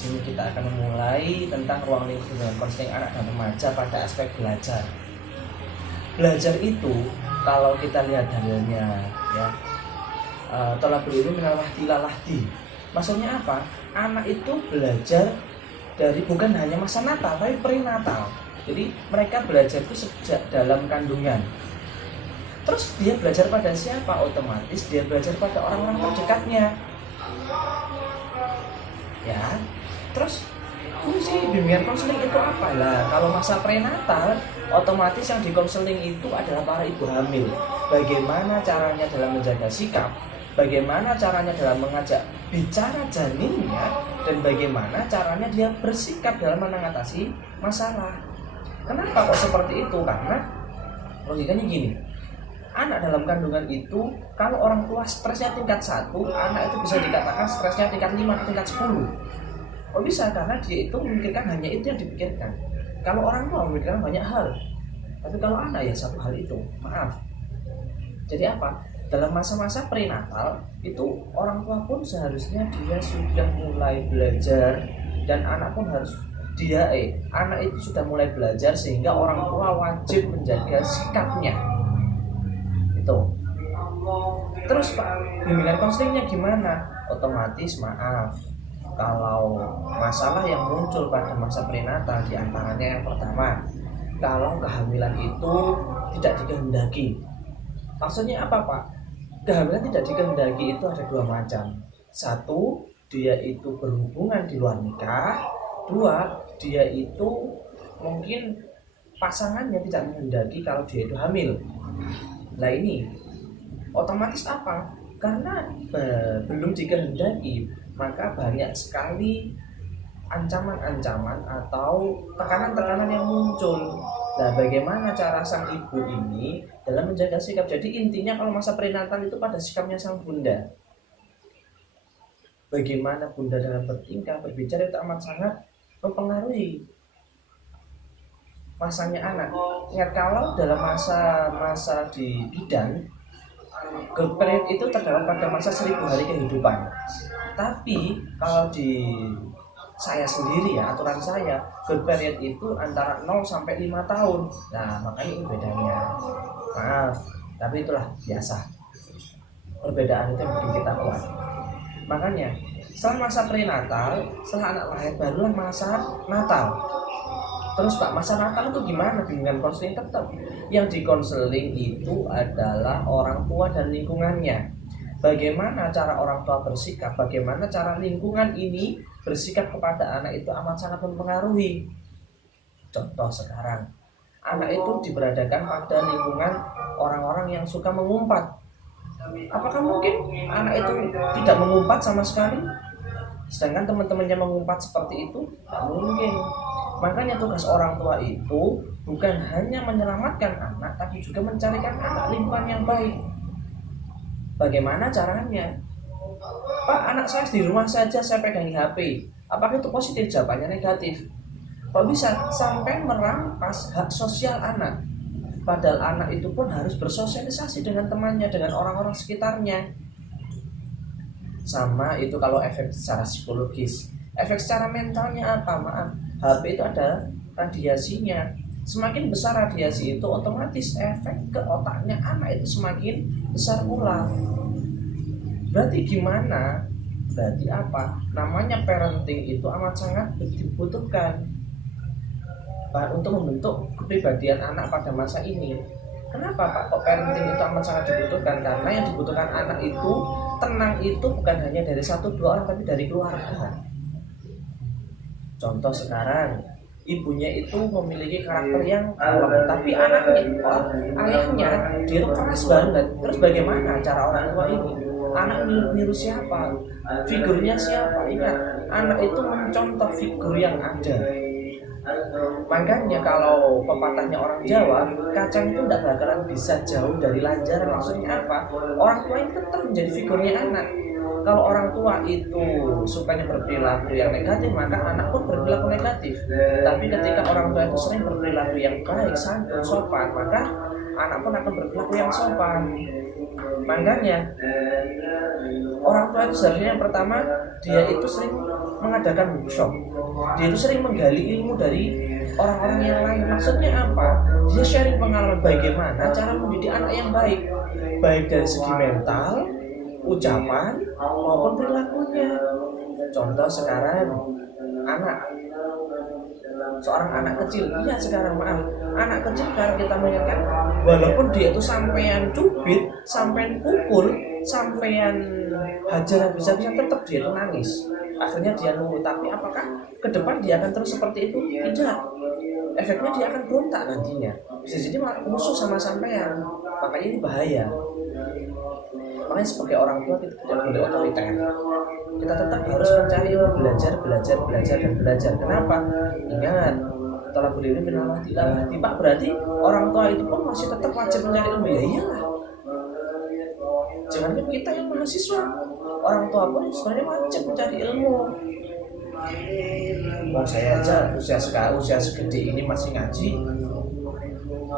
sini kita akan memulai tentang ruang lingkup dan konseling anak dan remaja pada aspek belajar. Belajar itu kalau kita lihat dalilnya ya, thalabul ilmi minal mahdi ilal lahdi. Maksudnya apa? Anak itu belajar dari bukan hanya masa natal tapi prenatal. Jadi mereka belajar itu sejak dalam kandungan. Terus dia belajar pada siapa? Otomatis dia belajar pada orang-orang terdekatnya. Ya. Terus fungsi bimbingan konseling itu apa? Lah, kalau masa prenatal otomatis yang dikonseling itu adalah para ibu hamil. Bagaimana caranya dalam menjaga sikap, bagaimana caranya dalam mengajak bicara janinnya, dan bagaimana caranya dia bersikap dalam mengatasi masalah. Kenapa kok seperti itu? Karena logikanya gini, anak dalam kandungan itu kalau orang tua stresnya tingkat 1, anak itu bisa dikatakan stresnya tingkat 5 atau tingkat 10. Oh bisa, karena dia itu memikirkan hanya itu yang dipikirkan. Kalau orang tua memikirkan banyak hal, tapi kalau anak ya satu hal itu. Maaf. Jadi apa? Dalam masa-masa prenatal itu orang tua pun seharusnya dia sudah mulai belajar, dan anak pun harus anak itu sudah mulai belajar sehingga orang tua wajib menjaga sikapnya. Itu. Terus Pak, bimbingan konselingnya gimana? Otomatis maaf, kalau masalah yang muncul pada masa prenatal diantaranya yang pertama, kalau kehamilan itu tidak dikehendaki. Maksudnya apa Pak? Kehamilan tidak dikehendaki itu ada 2 macam. 1, dia itu berhubungan di luar nikah. 2, dia itu mungkin pasangannya tidak menghendaki kalau dia itu hamil. Nah ini otomatis apa? Karena belum dikehendaki, maka banyak sekali ancaman-ancaman atau tekanan-tekanan yang muncul. Nah, bagaimana cara sang ibu ini dalam menjaga sikap? Jadi intinya kalau masa prenatal itu pada sikapnya sang bunda. Bagaimana bunda dalam bertingkah, berbicara itu amat sangat mempengaruhi masanya anak. Ingat kalau dalam masa di bidan, girth period itu terdapat pada masa 1000 hari kehidupan. Tapi kalau di saya sendiri ya, aturan saya, girth period itu antara 0 sampai 5 tahun. Nah, makanya ini bedanya. Maaf, tapi itulah biasa. Perbedaan itu yang bikin kita kuat. Makanya, setelah masa prenatal, setelah anak lahir, barulah masa natal. Terus Pak, masa natal itu gimana? Bimbingan konseling tetap. Yang dikonseling itu adalah orang tua dan lingkungannya. Bagaimana cara orang tua bersikap, bagaimana cara lingkungan ini bersikap kepada anak itu amat sangat mempengaruhi. Contoh sekarang, anak itu diberadakan pada lingkungan orang-orang yang suka mengumpat. Apakah mungkin anak itu tidak mengumpat sama sekali? Sedangkan teman-temannya mengumpat seperti itu? Tak mungkin. Makanya tugas orang tua itu bukan hanya menyelamatkan anak, tapi juga mencarikan anak lingkungan yang baik. Bagaimana caranya? Pak, anak saya di rumah saja saya pegangi HP. Apakah itu positif? Jawabannya negatif. Kok bisa sampai merampas hak sosial anak? Padahal anak itu pun harus bersosialisasi dengan temannya, dengan orang-orang sekitarnya. Sama itu kalau efek secara psikologis. Efek secara mentalnya apa? Maaf, HP itu ada radiasinya. Semakin besar radiasi itu otomatis efek ke otaknya anak itu semakin besar pula. Berarti gimana? Berarti apa? Namanya parenting itu amat sangat dibutuhkan untuk membentuk kepribadian anak pada masa ini. Kenapa Pak kok parenting itu amat sangat dibutuhkan? Karena yang dibutuhkan anak itu tenang itu bukan hanya dari 1-2 orang, tapi dari keluarga. Contoh sekarang, ibunya itu memiliki karakter yang kalem, tapi ayahnya dia itu keras banget. Terus bagaimana cara orang tua ini? Anak niru siapa? Figurnya siapa? Ingat, anak itu mencontoh figur yang ada. Makanya kalau pepatahnya orang Jawa, kacang itu tidak bakalan bisa jauh dari lanjaran. Maksudnya apa? Orang tua itu tetap menjadi figurnya anak. Kalau orang tua itu sukanya berperilaku yang negatif, maka anak pun berperilaku negatif. Tapi ketika orang tua itu sering berperilaku yang baik, santun, sopan, maka anak pun akan berperilaku yang sopan. Makanya orang tua itu seharusnya yang pertama dia itu sering mengadakan workshop. Dia itu sering menggali ilmu dari orang-orang yang lain. Maksudnya apa? Dia sharing pengalaman bagaimana cara mendidik anak yang baik, baik dari segi mental, ucapan maupun perilakunya. Contoh sekarang seorang anak kecil, anak kecil kalau kita mengingatkan, walaupun dia itu sampean cubit, sampean pukul, sampean hajar habis-habisan, tetap dia itu nangis. Akhirnya dia nurut, tapi apakah ke depan dia akan terus seperti itu? Tidak. Efeknya dia akan berontak nantinya. Bisa jadi musuh sama sampean. Makanya ini bahaya. Makanya sebagai orang tua kita tidak boleh otoriter. Kita tetap harus mencari ilmu, belajar. Kenapa? Ingat, telah berdiri minallah tidak hati. Pak, berarti orang tua itu pun masih tetap wajib mencari ilmu. Ya iyalah. Jangan kita yang mahasiswa, orang tua pun sebenarnya wajib mencari ilmu. Saya aja usia segede ini masih ngaji.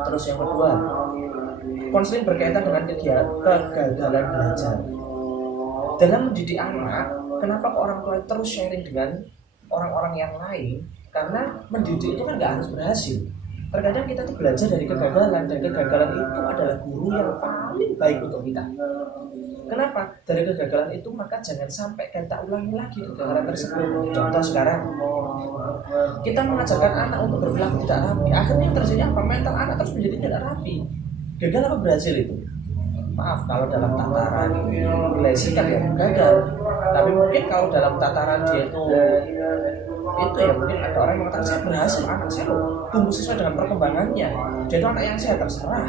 Terus yang kedua, konseling berkaitan dengan kegagalan belajar. Dalam mendidik anak, kenapa orang tua terus sharing dengan orang-orang yang lain? Karena mendidik itu kan nggak harus berhasil. Terkadang kita tuh belajar dari kegagalan, dan kegagalan itu adalah guru yang paling baik untuk kita. Kenapa? Dari kegagalan itu maka jangan sampai kita ulangi lagi kegagalan tersebut. Contoh sekarang, kita mengajarkan anak untuk berperilaku tidak rapi. Akhirnya yang terjadi apa? Mental anak terus menjadi tidak rapi. Gagal apa berhasil itu? Maaf, kalau dalam tataran nilai sikap yang gagal. Tapi mungkin kalau dalam tataran dia itu ya mungkin ada orang yang mengatakan saya berhasil, anak saya tumbuh sesuai dengan perkembangannya. Dia itu anak yang sehat, terserah.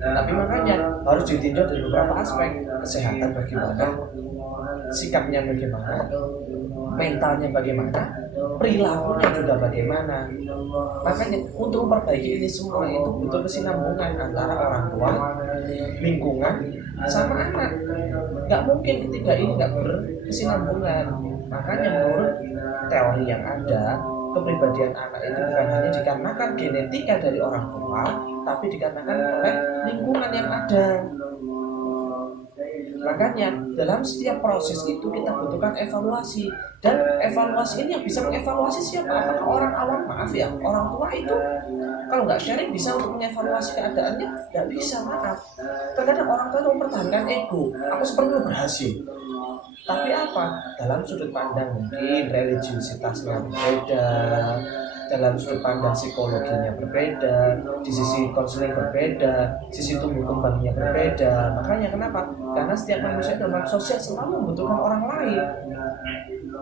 Tapi makanya harus ditinjau dari beberapa aspek. Kesehatan bagaimana, sikapnya bagaimana, mentalnya bagaimana, perilakunya juga bagaimana. Makanya untuk memperbaiki ini semua itu butuh kesinambungan antara orang tua, lingkungan, sama anak. Gak mungkin ketiga ini gak berkesinambungan. Makanya menurut teori yang ada, kepribadian anak itu bukan hanya dikarenakan genetika dari orang tua, tapi dikarenakan oleh lingkungan yang ada. Makanya dalam setiap proses itu kita butuhkan evaluasi, dan evaluasi ini yang bisa mengevaluasi siapa? Apakah orang awam? Maaf ya, orang tua itu kalau nggak sharing bisa untuk mengevaluasi keadaannya? Nggak bisa, maaf. Terkadang orang tua itu mempertahankan ego, aku sepertinya berhasil. Tapi apa? Dalam sudut pandang mungkin religiusitasnya berbeda, dalam sudut pandang psikologinya berbeda, di sisi konseling berbeda, sisi tumbuh kembangnya berbeda. Makanya kenapa? Karena setiap manusia dalam sosial selalu membutuhkan orang lain.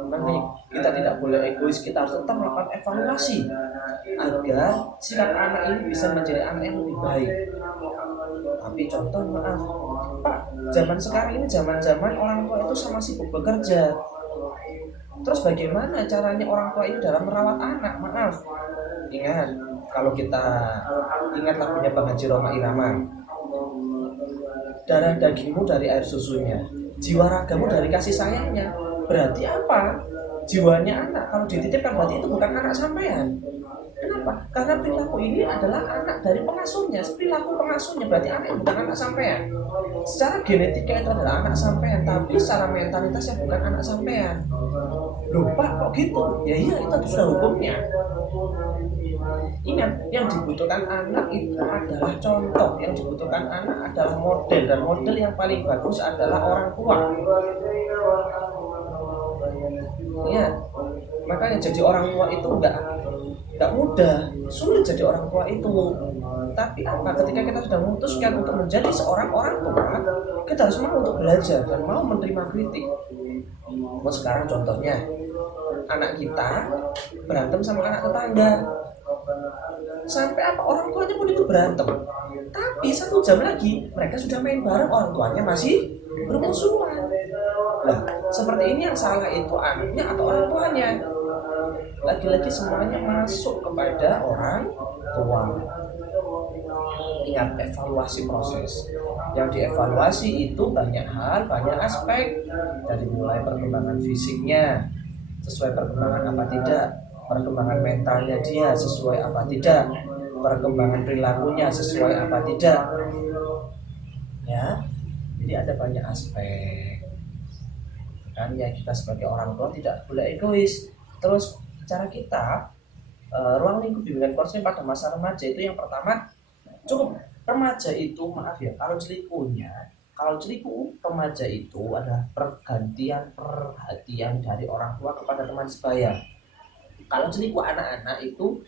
Makanya kita tidak boleh egois, kita harus tetap melakukan evaluasi agar sikap anak ini bisa menjadi anak yang lebih baik. Tapi contoh, maaf Pak, zaman sekarang ini zaman orang tua itu sama sibuk bekerja. Terus bagaimana caranya orang tua ini dalam merawat anak? Maaf, ingat, kalau kita ingat lagunya Bang Haji Roma Irama, darah dagingmu dari air susunya, jiwa ragamu dari kasih sayangnya. Berarti apa? Jiwanya anak kalau dititipkan berarti itu bukan anak sampean. Kenapa? Karena perilaku ini adalah anak dari pengasuhnya. Perilaku pengasuhnya berarti anak yang bukan anak sampean. Secara genetika itu adalah anak sampean, tapi secara mentalitasnya bukan anak sampean. Loh Pak, kok gitu? Ya iya, itu sudah hukumnya. Ingat, yang dibutuhkan anak itu adalah contoh, yang dibutuhkan anak adalah model, dan model yang paling bagus adalah orang tua. Ya, makanya jadi orang tua itu enggak mudah, sulit jadi orang tua itu. Tapi apa? Ketika kita sudah memutuskan untuk menjadi seorang orang tua, kita harus mau untuk belajar dan mau menerima kritik. Sekarang contohnya, anak kita berantem sama anak tetangga. Sampai apa? Orang tuanya pun itu berantem. Tapi 1 jam lagi mereka sudah main bareng, orang tuanya masih bermusuhan. Nah, seperti ini yang salah itu anaknya atau orang tuanya? Lagi-lagi semuanya masuk kepada orang tua. Ingat, evaluasi proses. Yang dievaluasi itu banyak hal, banyak aspek. Dari mulai perkembangan fisiknya sesuai perkembangan apa tidak, perkembangan mentalnya dia sesuai apa tidak, perkembangan perilakunya sesuai apa tidak. Ya, jadi ada banyak aspek. Makanya kita sebagai orang tua tidak boleh egois. Terus cara kita ruang lingkup bimbingan konseling pada masa remaja itu yang pertama, cukup remaja itu, maaf ya, kalau celikuh remaja itu adalah perhatian dari orang tua kepada teman sebaya. Kalau celikuh anak-anak itu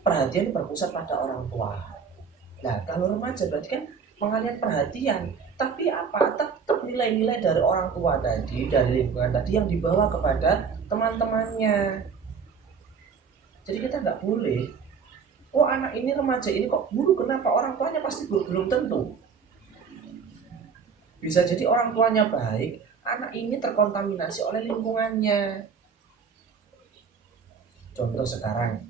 perhatian berpusat pada orang tua. Nah, kalau remaja berarti kan pengalihan perhatian, tapi apa? Tetap nilai-nilai dari orang tua tadi, dari lingkungan tadi yang dibawa kepada teman-temannya. Jadi kita nggak boleh, oh anak ini remaja ini kok buruk, kenapa? Orang tuanya pasti belum tentu. Bisa jadi orang tuanya baik, anak ini terkontaminasi oleh lingkungannya. Contoh sekarang,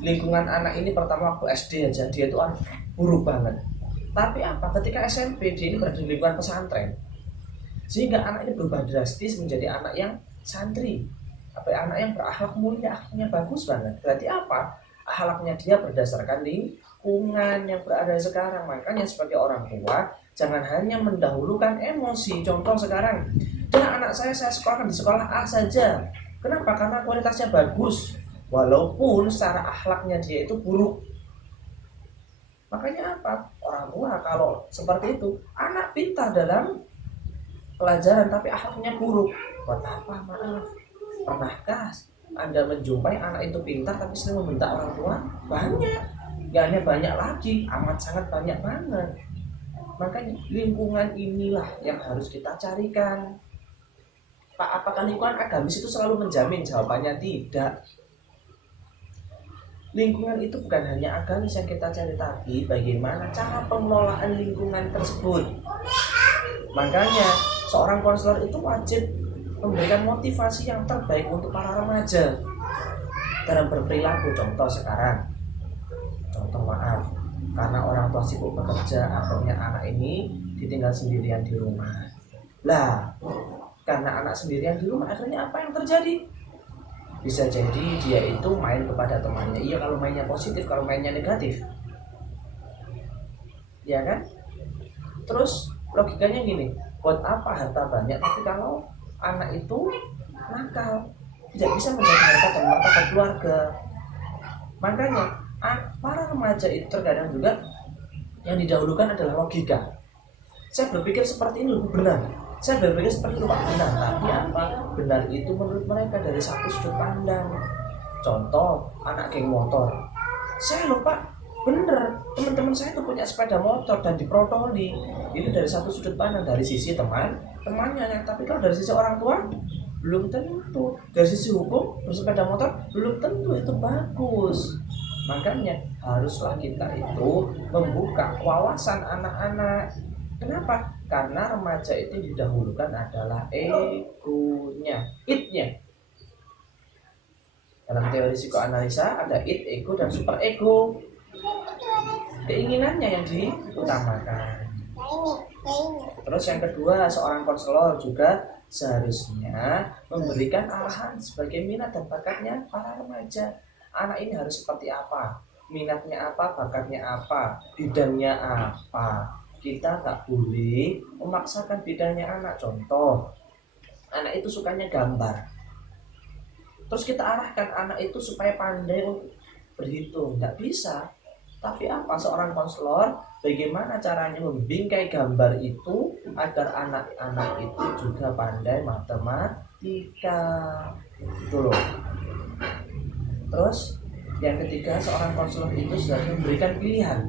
lingkungan anak ini pertama waktu SD aja dia itu buruk banget. Tapi apa? Ketika SMP dia ini berada di lingkungan pesantren, sehingga anak ini berubah drastis menjadi anak yang santri, anak yang berakhlak mulia, akhlaknya bagus banget. Berarti apa? Akhlaknya dia berdasarkan lingkungan yang berada sekarang. Makanya sebagai orang tua jangan hanya mendahulukan emosi. Contoh sekarang, anak saya sekolahkan di sekolah A saja. Kenapa? Karena kualitasnya bagus, walaupun secara akhlaknya dia itu buruk. Makanya apa? Orang tua kalau seperti itu, anak pintar dalam pelajaran tapi akhlaknya buruk. Buat apa? Maaf. Pernahkah Anda menjumpai anak itu pintar tapi sering membentak orang tua? Banyak. Gak hanya banyak lagi, amat sangat banyak banget. Makanya lingkungan inilah yang harus kita carikan. Pak, apakah lingkungan agamis itu selalu menjamin? Jawabannya tidak. Lingkungan itu bukan hanya agamis yang kita cari, tapi bagaimana cara pengelolaan lingkungan tersebut. Makanya seorang konselor itu wajib memberikan motivasi yang terbaik untuk para remaja dalam berperilaku. Contoh sekarang, maaf, karena orang tua sibuk bekerja, akhirnya anak ini ditinggal sendirian di rumah. Lah, karena anak sendirian di rumah, akhirnya apa yang terjadi? Bisa jadi dia itu main kepada temannya. Iya kalau mainnya positif, kalau mainnya negatif, ya kan? Terus logikanya gini, buat apa harta banyak tapi kalau anak itu nakal, tidak bisa menjaga harta dan martabat keluarga. Makanya para remaja itu terkadang juga yang didahulukan adalah logika. Saya berpikir seperti ini lebih benar, saya berpikir seperti itu benar. Tapi apa? Benar itu menurut mereka dari satu sudut pandang. Contoh, anak geng motor, saya lupa bener, teman-teman saya itu punya sepeda motor dan diprotoli. Itu dari satu sudut pandang, dari sisi temannya. Tapi kalau dari sisi orang tua belum tentu. Dari sisi hukum bersepeda motor belum tentu itu bagus. Makanya haruslah kita itu membuka wawasan anak-anak. Kenapa? Karena remaja itu didahulukan adalah egonya, id-nya. Dalam teori psikoanalisa ada id, ego, dan super ego. Keinginannya yang diutamakan. Terus yang kedua, seorang konselor juga seharusnya memberikan arahan sebagai minat dan bakatnya para remaja. Anak ini harus seperti apa? Minatnya apa? Bakatnya apa? Bidangnya apa? Kita nggak boleh memaksakan bidangnya anak. Contoh, anak itu sukanya gambar, terus kita arahkan anak itu supaya pandai berhitung. Nggak bisa. Tapi apa? Seorang konselor bagaimana caranya membingkai gambar itu agar anak-anak itu juga pandai matematika. Gitu loh. Terus yang ketiga, seorang konselor itu sudah memberikan pilihan.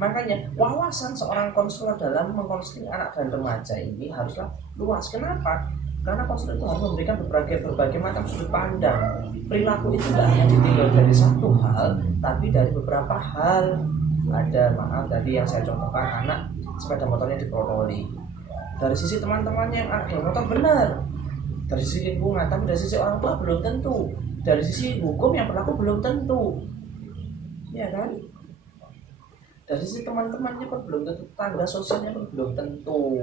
Makanya wawasan seorang konselor dalam mengkonseling anak dan remaja ini haruslah luas. Kenapa? Karena konselor itu harus memberikan berbagai macam sudut pandang. Perilaku itu tidak hanya ditinggal dari satu hal, tapi dari beberapa hal. Ada, maaf tadi yang saya contohkan, anak sepeda motornya diprotoli. Dari sisi teman-temannya yang ada motor benar, dari sisi lingkungan, tapi dari sisi orang tua belum tentu. Dari sisi hukum yang berlaku belum tentu, ya kan? Dari sisi teman-temannya pun belum tentu, tangga sosialnya pun belum tentu.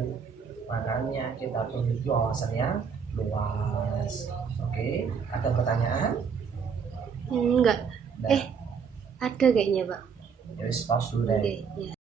Makanya kita memiliki wawasan yang luas. Oke, ada pertanyaan? Enggak. Ada kayaknya, Pak. Ya, stop dulu deh. Oke, ya.